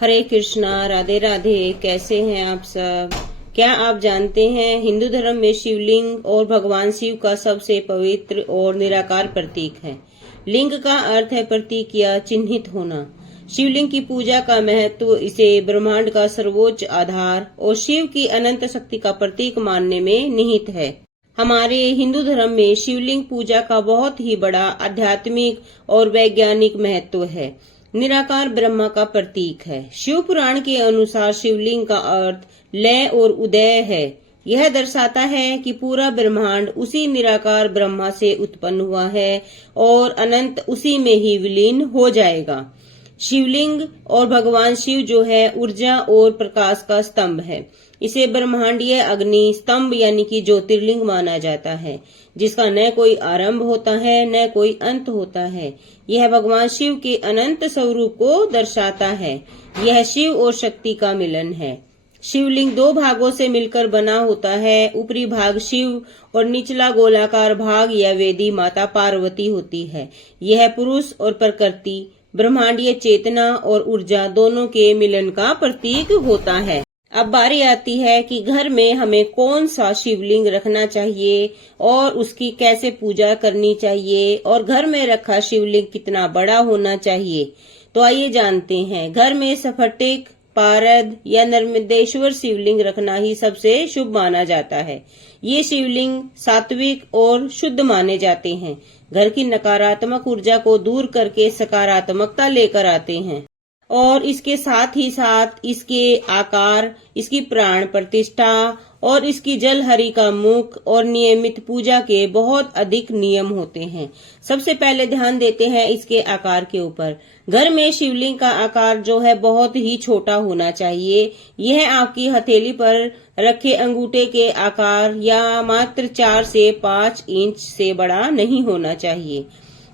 हरे कृष्णा, राधे राधे। कैसे हैं आप सब? क्या आप जानते हैं हिंदू धर्म में शिवलिंग और भगवान शिव का सबसे पवित्र और निराकार प्रतीक है। लिंग का अर्थ है प्रतीक या चिन्हित होना। शिवलिंग की पूजा का महत्व इसे ब्रह्मांड का सर्वोच्च आधार और शिव की अनंत शक्ति का प्रतीक मानने में निहित है। हमारे हिंदू धर्म में शिवलिंग पूजा का बहुत ही बड़ा आध्यात्मिक और वैज्ञानिक महत्व है। निराकार ब्रह्मा का प्रतीक है। शिव पुराण के अनुसार शिवलिंग का अर्थ लय और उदय है। यह दर्शाता है कि पूरा ब्रह्मांड उसी निराकार ब्रह्मा से उत्पन्न हुआ है और अनंत उसी में ही विलीन हो जाएगा। शिवलिंग और भगवान शिव जो है ऊर्जा और प्रकाश का स्तंभ है। इसे ब्रह्मांडीय अग्नि स्तंभ यानी कि ज्योतिर्लिंग माना जाता है, जिसका न कोई आरंभ होता है न कोई अंत होता है। यह भगवान शिव के अनंत स्वरूप को दर्शाता है। यह शिव और शक्ति का मिलन है। शिवलिंग दो भागों से मिलकर बना होता है। ऊपरी भाग शिव और निचला गोलाकार भाग या वेदी माता पार्वती होती है। यह पुरुष और प्रकृति, ब्रह्मांडीय चेतना और ऊर्जा दोनों के मिलन का प्रतीक होता है। अब बारी आती है कि घर में हमें कौन सा शिवलिंग रखना चाहिए और उसकी कैसे पूजा करनी चाहिए और घर में रखा शिवलिंग कितना बड़ा होना चाहिए। तो आइए जानते हैं। घर में स्फटिक, पारद या नर्मदेश्वर शिवलिंग रखना ही सबसे शुभ माना जाता है। ये शिवलिंग सात्विक और शुद्ध माने जाते हैं। घर की नकारात्मक ऊर्जा को दूर करके सकारात्मकता लेकर आते हैं और इसके साथ ही साथ इसके आकार, इसकी प्राण प्रतिष्ठा और इसकी जलहरी का मुख और नियमित पूजा के बहुत अधिक नियम होते हैं। सबसे पहले ध्यान देते हैं इसके आकार के ऊपर। घर में शिवलिंग का आकार जो है बहुत ही छोटा होना चाहिए। यह आपकी हथेली पर रखे अंगूठे के आकार या मात्र 4 से 5 इंच से बड़ा नहीं होना चाहिए।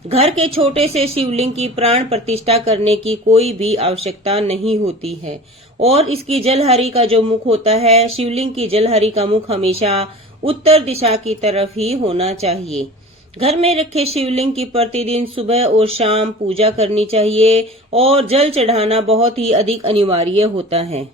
घर के छोटे से शिवलिंग की प्राण प्रतिष्ठा करने की कोई भी आवश्यकता नहीं होती है और इसकी जलहरी का जो मुख होता है, शिवलिंग की जलहरी का मुख हमेशा उत्तर दिशा की तरफ ही होना चाहिए। घर में रखे शिवलिंग की प्रतिदिन सुबह और शाम पूजा करनी चाहिए और जल चढ़ाना बहुत ही अधिक अनिवार्य होता है।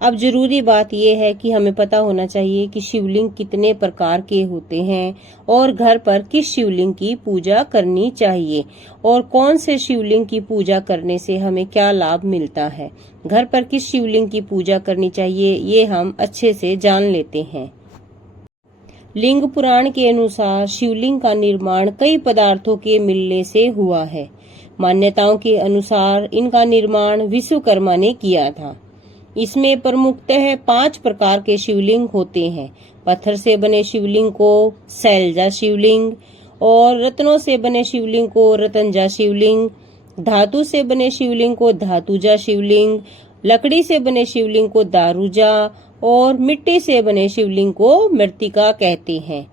अब जरूरी बात यह है कि हमें पता होना चाहिए कि शिवलिंग कितने प्रकार के होते हैं और घर पर किस शिवलिंग की पूजा करनी चाहिए और कौन से शिवलिंग की पूजा करने से हमें क्या लाभ मिलता है। घर पर किस शिवलिंग की पूजा करनी चाहिए ये हम अच्छे से जान लेते हैं। लिंग पुराण के अनुसार शिवलिंग का निर्माण कई पदार्थों के मिलने से हुआ है। मान्यताओं के अनुसार इनका निर्माण विश्वकर्मा ने किया था। इसमें प्रमुखतः 5 प्रकार के शिवलिंग होते हैं। पत्थर से बने शिवलिंग को शैलजा शिवलिंग और रत्नों से बने शिवलिंग को रतनजा शिवलिंग, धातु से बने शिवलिंग को धातुजा शिवलिंग, लकड़ी से बने शिवलिंग को दारूजा और मिट्टी से बने शिवलिंग को मृत्तिका कहते हैं।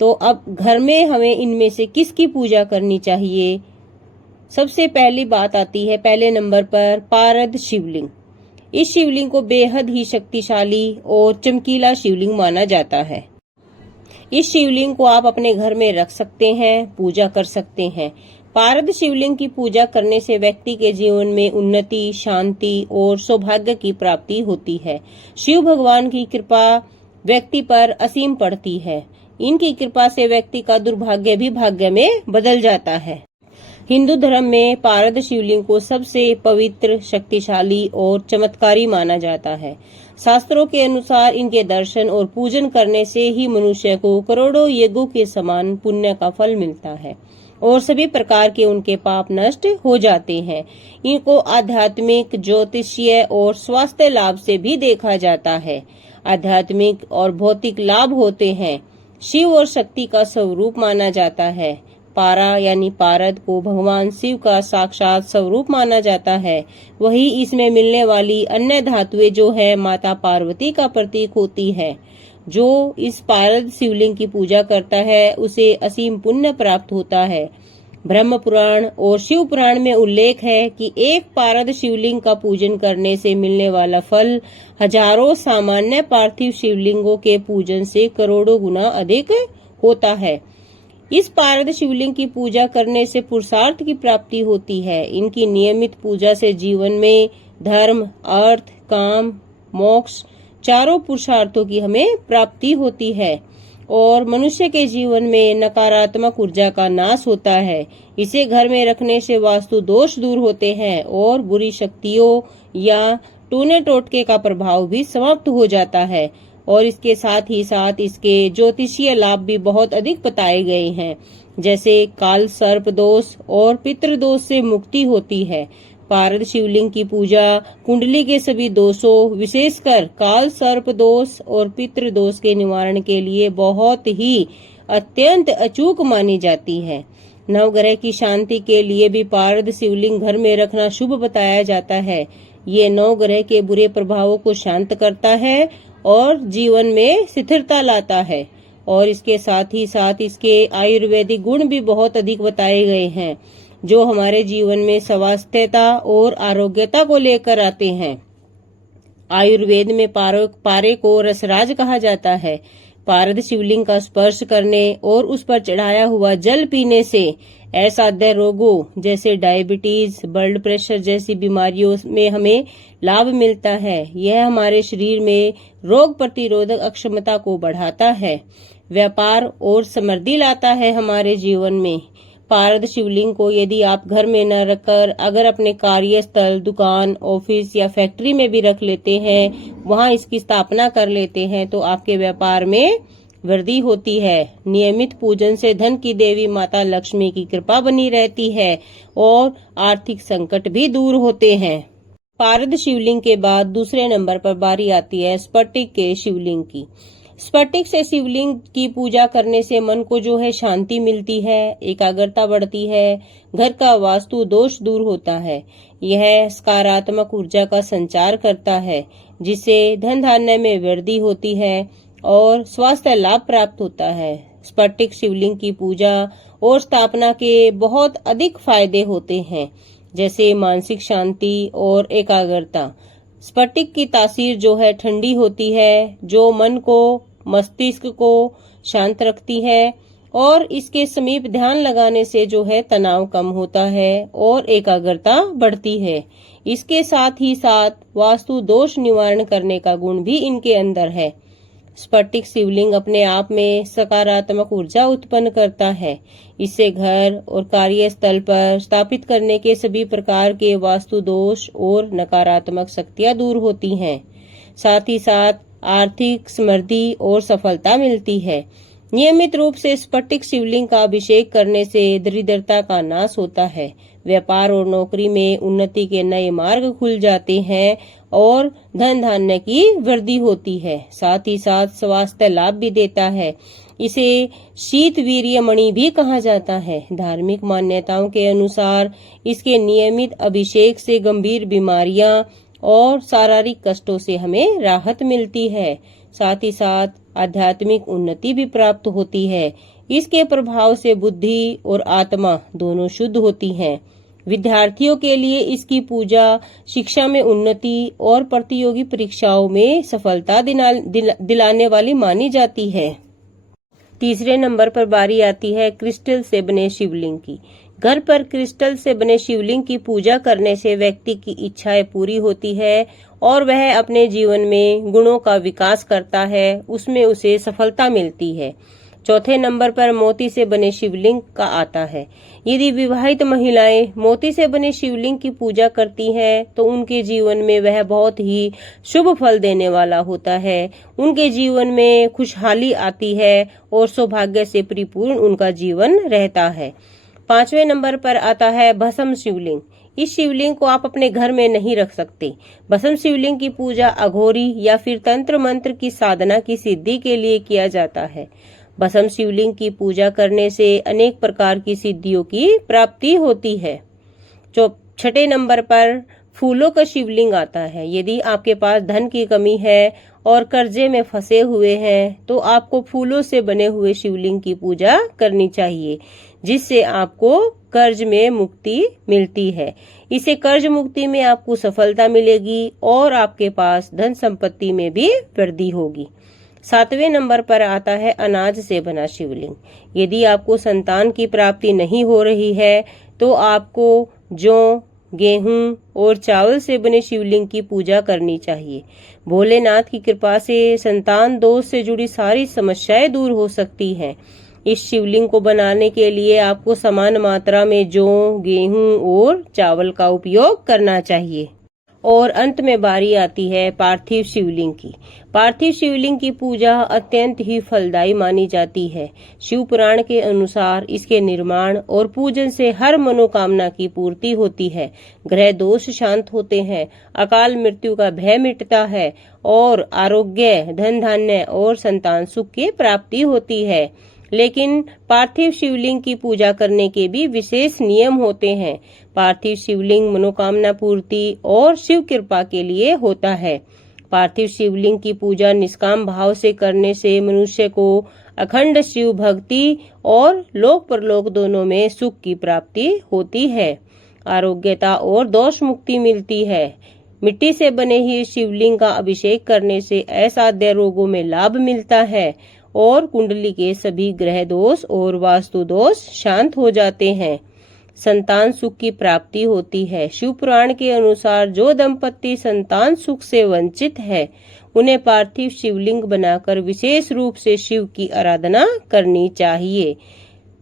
तो अब घर में हमें इनमें से किसकी पूजा करनी चाहिए? सबसे पहली बात आती है पहले नंबर पर पारद शिवलिंग। इस शिवलिंग को बेहद ही शक्तिशाली और चमकीला शिवलिंग माना जाता है। इस शिवलिंग को आप अपने घर में रख सकते हैं, पूजा कर सकते हैं। पारद शिवलिंग की पूजा करने से व्यक्ति के जीवन में उन्नति, शांति और सौभाग्य की प्राप्ति होती है। शिव भगवान की कृपा व्यक्ति पर असीम पड़ती है। इनकी कृपा से व्यक्ति का दुर्भाग्य भी भाग्य में बदल जाता है। हिंदू धर्म में पारद शिवलिंग को सबसे पवित्र, शक्तिशाली और चमत्कारी माना जाता है। शास्त्रों के अनुसार इनके दर्शन और पूजन करने से ही मनुष्य को करोड़ों यज्ञों के समान पुण्य का फल मिलता है और सभी प्रकार के उनके पाप नष्ट हो जाते हैं। इनको आध्यात्मिक, ज्योतिषीय और स्वास्थ्य लाभ से भी देखा जाता है। आध्यात्मिक और भौतिक लाभ होते हैं। शिव और शक्ति का स्वरूप माना जाता है। पारा यानी पारद को भगवान शिव का साक्षात स्वरूप माना जाता है। वही इसमें मिलने वाली अन्य धातुएं जो है माता पार्वती का प्रतीक होती है। जो इस पारद शिवलिंग की पूजा करता है उसे असीम पुण्य प्राप्त होता है। ब्रह्म पुराण और शिव पुराण में उल्लेख है कि एक पारद शिवलिंग का पूजन करने से मिलने वाला फल हजारों सामान्य पार्थिव शिवलिंगों के पूजन से करोड़ों गुना अधिक होता है। इस पारद शिवलिंग की पूजा करने से पुरुषार्थ की प्राप्ति होती है। इनकी नियमित पूजा से जीवन में धर्म, अर्थ, काम, मोक्ष चारों पुरुषार्थों की हमें प्राप्ति होती है और मनुष्य के जीवन में नकारात्मक ऊर्जा का नाश होता है। इसे घर में रखने से वास्तु दोष दूर होते हैं और बुरी शक्तियों या टूने टोटके का प्रभाव भी समाप्त हो जाता है। और इसके साथ ही साथ इसके ज्योतिषीय लाभ भी बहुत अधिक बताए गए हैं, जैसे काल सर्प दोष और पितृ दोष से मुक्ति होती है। पारद शिवलिंग की पूजा कुंडली के सभी दोषों, विशेषकर काल सर्प दोष और पितृ दोष के निवारण के लिए बहुत ही अत्यंत अचूक मानी जाती है। नवग्रह की शांति के लिए भी पारद शिवलिंग घर में रखना शुभ बताया जाता है। ये नवग्रह के बुरे प्रभावों को शांत करता है और जीवन में स्थिरता लाता है। और इसके साथ ही साथ इसके आयुर्वेदिक गुण भी बहुत अधिक बताए गए हैं, जो हमारे जीवन में स्वास्थ्यता और आरोग्यता को लेकर आते हैं। आयुर्वेद में पारे को रसराज कहा जाता है। पारद शिवलिंग का स्पर्श करने और उस पर चढ़ाया हुआ जल पीने से असाध्य रोगों जैसे डायबिटीज, ब्लड प्रेशर जैसी बीमारियों में हमें लाभ मिलता है। यह हमारे शरीर में रोग प्रतिरोधक अक्षमता को बढ़ाता है, व्यापार और समृद्धि लाता है हमारे जीवन में। पारद शिवलिंग को यदि आप घर में न रखकर अगर अपने कार्यस्थल, दुकान, ऑफिस या फैक्ट्री में भी रख लेते हैं, वहां इसकी स्थापना कर लेते हैं, तो आपके व्यापार में वृद्धि होती है। नियमित पूजन से धन की देवी माता लक्ष्मी की कृपा बनी रहती है और आर्थिक संकट भी दूर होते हैं। पारद शिवलिंग के बाद दूसरे नंबर पर बारी आती है स्फटिक के शिवलिंग की। स्फटिक से शिवलिंग की पूजा करने से मन को जो है शांति मिलती है, एकाग्रता बढ़ती है, घर का वास्तु दोष दूर होता है। यह सकारात्मक ऊर्जा का संचार करता है, जिससे धन धान्य में वृद्धि होती है और स्वास्थ्य लाभ प्राप्त होता है। स्फटिक शिवलिंग की पूजा और स्थापना के बहुत अधिक फायदे होते हैं, जैसे मानसिक शांति और एकाग्रता। स्फटिक की तासीर जो है ठंडी होती है, जो मन को, मस्तिष्क को शांत रखती है और इसके समीप ध्यान लगाने से जो है तनाव कम होता है और एकाग्रता बढ़ती है। इसके साथ ही साथ वास्तु दोष निवारण करने का गुण भी इनके अंदर है। स्फटिक शिवलिंग अपने आप में सकारात्मक ऊर्जा उत्पन्न करता है। इससे घर और कार्यस्थल पर स्थापित करने के सभी प्रकार के वास्तु दोष और नकारात्मक शक्तियां दूर होती हैं। साथ ही साथ आर्थिक समृद्धि और सफलता मिलती है। नियमित रूप से स्फटिक शिवलिंग का अभिषेक करने से दरिद्रता का नाश होता है, व्यापार और नौकरी में उन्नति के नए मार्ग खुल जाते हैं और धन धान्य की वृद्धि होती है। साथ ही साथ स्वास्थ्य लाभ भी देता है। इसे शीत वीर्य मणि भी कहा जाता है। धार्मिक मान्यताओं के अनुसार इसके नियमित अभिषेक से गंभीर बीमारियां और शारीरिक कष्टों से हमें राहत मिलती है। साथ ही साथ आध्यात्मिक उन्नति भी प्राप्त होती है। इसके प्रभाव से बुद्धि और आत्मा दोनों शुद्ध होती हैं। विद्यार्थियों के लिए इसकी पूजा शिक्षा में उन्नति और प्रतियोगी परीक्षाओं में सफलता दिलाने वाली मानी जाती है। तीसरे नंबर पर बारी आती है क्रिस्टल से बने शिवलिंग की। घर पर क्रिस्टल से बने शिवलिंग की पूजा करने से व्यक्ति की इच्छाएं पूरी होती है और वह अपने जीवन में गुणों का विकास करता है, उसमें उसे सफलता मिलती है। चौथे नंबर पर मोती से बने शिवलिंग का आता है। यदि विवाहित महिलाएं मोती से बने शिवलिंग की पूजा करती हैं, तो उनके जीवन में वह बहुत ही शुभ फल देने वाला होता है। उनके जीवन में खुशहाली आती है और सौभाग्य से परिपूर्ण उनका जीवन रहता है। पांचवें नंबर पर आता है भस्म शिवलिंग। इस शिवलिंग को आप अपने घर में नहीं रख सकते। भस्म शिवलिंग की पूजा अघोरी या फिर तंत्र मंत्र की साधना की सिद्धि के लिए किया जाता है। भस्म शिवलिंग की पूजा करने से अनेक प्रकार की सिद्धियों की प्राप्ति होती है। छठे नंबर पर फूलों का शिवलिंग आता है। यदि आपके पास धन की कमी है और कर्जे में फंसे हुए हैं, तो आपको फूलों से बने हुए शिवलिंग की पूजा करनी चाहिए, जिससे आपको कर्ज में मुक्ति मिलती है। इसे कर्ज मुक्ति में आपको सफलता मिलेगी और आपके पास धन संपत्ति में भी वृद्धि होगी। सातवें नंबर पर आता है अनाज से बना शिवलिंग। यदि आपको संतान की प्राप्ति नहीं हो रही है, तो आपको जौ, गेहूं और चावल से बने शिवलिंग की पूजा करनी चाहिए। भोलेनाथ की कृपा से संतान दोष से जुड़ी सारी समस्याएं दूर हो सकती हैं। इस शिवलिंग को बनाने के लिए आपको समान मात्रा में जौ, गेहूं और चावल का उपयोग करना चाहिए। और अंत में बारी आती है पार्थिव शिवलिंग की। पार्थिव शिवलिंग की पूजा अत्यंत ही फलदायी मानी जाती है। शिव पुराण के अनुसार इसके निर्माण और पूजन से हर मनोकामना की पूर्ति होती है, ग्रह दोष शांत होते हैं, अकाल मृत्यु का भय मिटता है और आरोग्य, धन धान्य और संतान सुख की प्राप्ति होती है। लेकिन पार्थिव शिवलिंग की पूजा करने के भी विशेष नियम होते हैं। पार्थिव शिवलिंग मनोकामना पूर्ति और शिव कृपा के लिए होता है। पार्थिव शिवलिंग की पूजा निष्काम भाव से करने से मनुष्य को अखंड शिव भक्ति और लोक परलोक दोनों में सुख की प्राप्ति होती है, आरोग्यता और दोष मुक्ति मिलती है। मिट्टी से बने ही शिवलिंग का अभिषेक करने से असाध्य रोगों में लाभ मिलता है और कुंडली के सभी ग्रह दोष और वास्तु दोष शांत हो जाते हैं। संतान सुख की प्राप्ति होती है। शिव पुराण के अनुसार जो दंपति संतान सुख से वंचित है, उन्हें पार्थिव शिवलिंग बनाकर विशेष रूप से शिव की आराधना करनी चाहिए।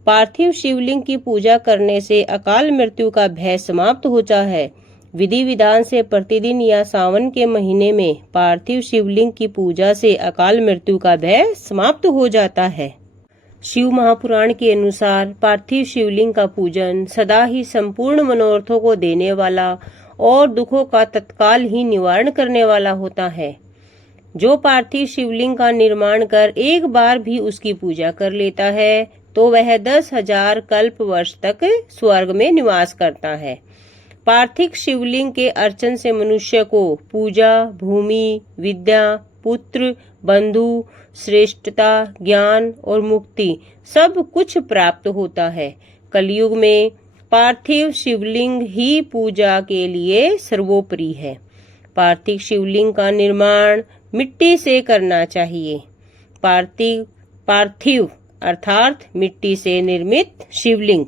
पार्थिव शिवलिंग की पूजा करने से अकाल मृत्यु का भय समाप्त होता है। विधि विधान से प्रतिदिन या सावन के महीने में पार्थिव शिवलिंग की पूजा से अकाल मृत्यु का भय समाप्त हो जाता है। शिव महापुराण के अनुसार पार्थिव शिवलिंग का पूजन सदा ही संपूर्ण मनोरथों को देने वाला और दुखों का तत्काल ही निवारण करने वाला होता है। जो पार्थिव शिवलिंग का निर्माण कर एक बार भी उसकी पूजा कर लेता है, तो वह 10,000 कल्प वर्ष तक स्वर्ग में निवास करता है। पार्थिव शिवलिंग के अर्चन से मनुष्य को पूजा, भूमि, विद्या, पुत्र, बंधु, श्रेष्ठता, ज्ञान और मुक्ति सब कुछ प्राप्त होता है। कलयुग में पार्थिव शिवलिंग ही पूजा के लिए सर्वोपरि है। पार्थिव शिवलिंग का निर्माण मिट्टी से करना चाहिए। पार्थिव अर्थात मिट्टी से निर्मित शिवलिंग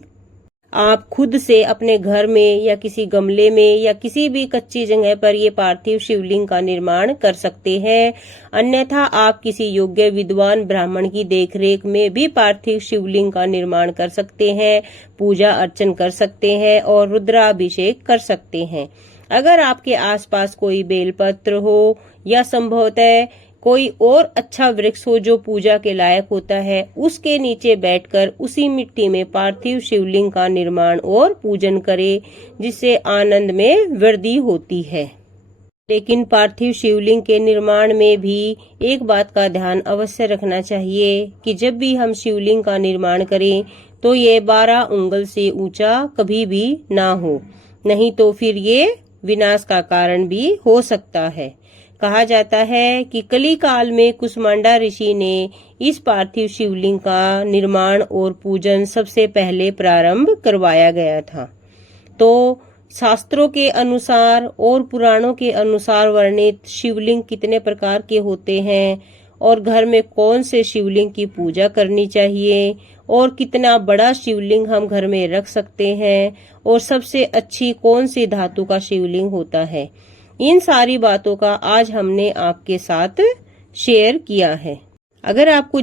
आप खुद से अपने घर में या किसी गमले में या किसी भी कच्ची जगह पर ये पार्थिव शिवलिंग का निर्माण कर सकते हैं। अन्यथा आप किसी योग्य विद्वान ब्राह्मण की देखरेख में भी पार्थिव शिवलिंग का निर्माण कर सकते हैं, पूजा अर्चन कर सकते हैं और रुद्राभिषेक कर सकते हैं। अगर आपके आसपास कोई बेलपत्र हो या संभवतः कोई और अच्छा वृक्ष हो जो पूजा के लायक होता है, उसके नीचे बैठकर उसी मिट्टी में पार्थिव शिवलिंग का निर्माण और पूजन करें, जिससे आनंद में वृद्धि होती है। लेकिन पार्थिव शिवलिंग के निर्माण में भी एक बात का ध्यान अवश्य रखना चाहिए कि जब भी हम शिवलिंग का निर्माण करें तो ये 12 उंगल से ऊंचा कभी भी ना हो, नहीं तो फिर ये विनाश का कारण भी हो सकता है। कहा जाता है कि कली काल में कुष्मांडा ऋषि ने इस पार्थिव शिवलिंग का निर्माण और पूजन सबसे पहले प्रारंभ करवाया गया था। तो शास्त्रों के अनुसार और पुराणों के अनुसार वर्णित शिवलिंग कितने प्रकार के होते हैं और घर में कौन से शिवलिंग की पूजा करनी चाहिए और कितना बड़ा शिवलिंग हम घर में रख सकते हैं और सबसे अच्छी कौन सी धातु का शिवलिंग होता है, इन सारी बातों का आज हमने आपके साथ शेयर किया है। अगर आपको